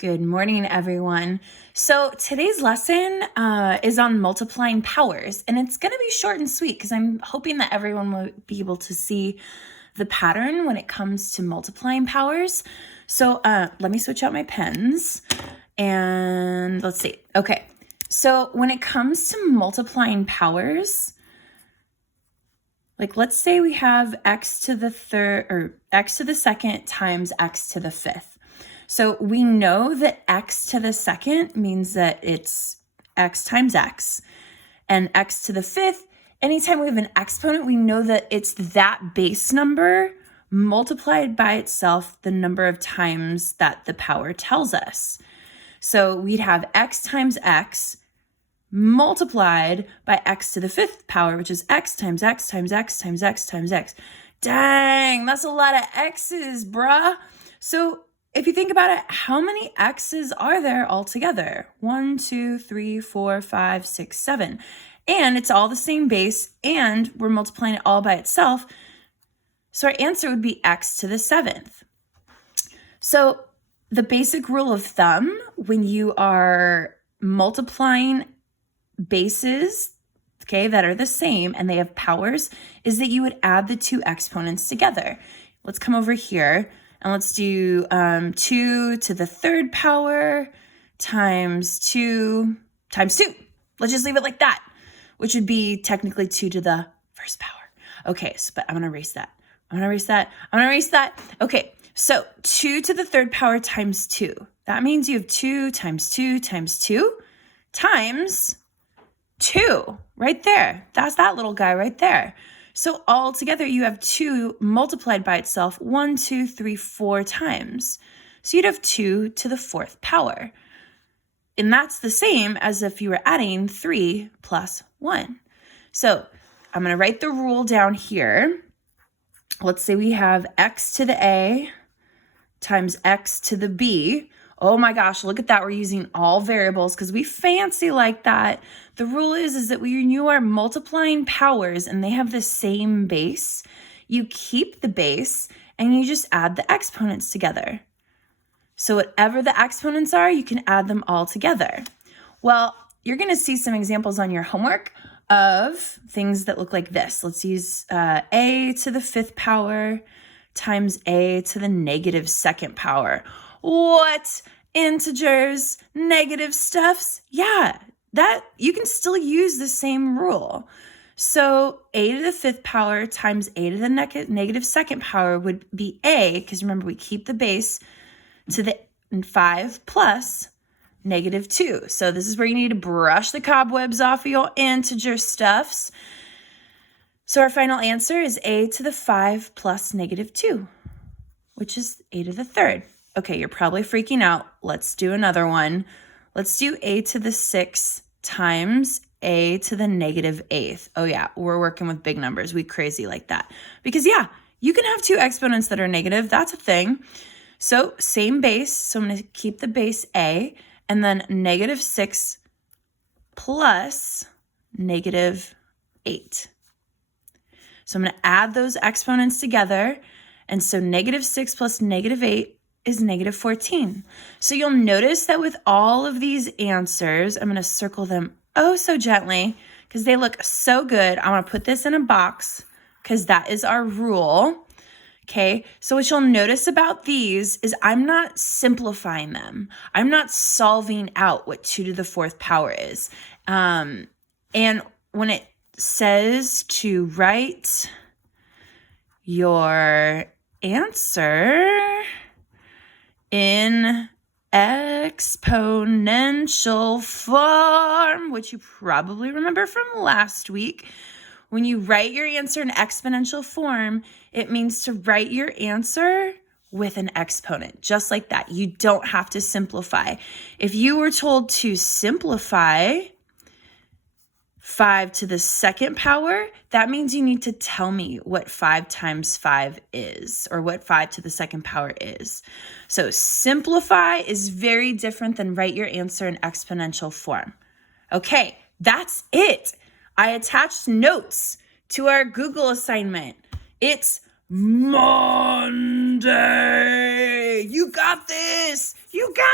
Good morning, everyone. So today's lesson is on multiplying powers, and it's going to be short and sweet because I'm hoping that everyone will be able to see the pattern when it comes to multiplying powers. So let me switch out my pens and let's see. Okay, so when it comes to multiplying powers, like let's say we have x to the third or x to the second times x to the fifth. So we know that x to the second means that it's x times x, and x to the fifth, anytime we have an exponent, we know that it's that base number multiplied by itself the number of times that the power tells us. So we'd have x times x multiplied by x to the fifth power, which is x times x times x times x times x. Dang, that's a lot of x's, bruh. So if you think about it, how many x's are there altogether? 1, 2, 3, 4, 5, 6, 7. And it's all the same base, and we're multiplying it all by itself. So our answer would be x to the seventh. So the basic rule of thumb when you are multiplying bases, okay, that are the same and they have powers, is that you would add the two exponents together. Let's come over here. And let's do 2 to the third power times 2 times 2. Let's just leave it like that, which would be technically 2 to the first power. Okay, so but I'm going to erase that. I'm going to erase that. Okay, so 2 to the third power times 2. That means you have 2 times 2 times 2 times 2 right there. That's that little guy right there. So all together you have 2 multiplied by itself 1, 2, 3, 4 times. So you'd have 2 to the fourth power. And that's the same as if you were adding 3 plus 1. So I'm going to write the rule down here. Let's say we have x to the a times x to the b. Oh my gosh, look at that. We're using all variables because we fancy like that. The rule is that when you are multiplying powers and they have the same base, you keep the base and you just add the exponents together. So whatever the exponents are, you can add them all together. Well, you're going to see some examples on your homework of things that look like this. Let's use a to the fifth power times a to the negative second power. What? Integers, negative stuffs? Yeah, that you can still use the same rule. So a to the fifth power times a to the negative second power would be a, because remember we keep the base, to the 5 plus negative 2. So this is where you need to brush the cobwebs off of your integer stuffs. So our final answer is a to the 5 plus negative 2, which is a to the third. Okay, you're probably freaking out. Let's do another one. Let's do a to the 6 times a to the negative 8th. Oh yeah, we're working with big numbers. We crazy like that. Because yeah, you can have two exponents that are negative. That's a thing. So same base. So I'm going to keep the base a, and then negative 6 plus negative 8. So I'm going to add those exponents together. And so negative 6 plus negative 8 is negative 14. So you'll notice that with all of these answers, I'm going to circle them oh so gently because they look so good. I want to put this in a box because that is our rule. Okay, so what you'll notice about these is I'm not simplifying them. I'm not solving out what 2 to the fourth power is. And when it says to write your answer in exponential form, which you probably remember from last week. When you write your answer in exponential form, it means to write your answer with an exponent, just like that. You don't have to simplify. If you were told to simplify 5 to the second power, that means you need to tell me what 5 times 5 is, or what 5 to the second power is. So simplify is very different than write your answer in exponential form. Okay, that's it. I attached notes to our Google assignment. It's Monday. You got this. You got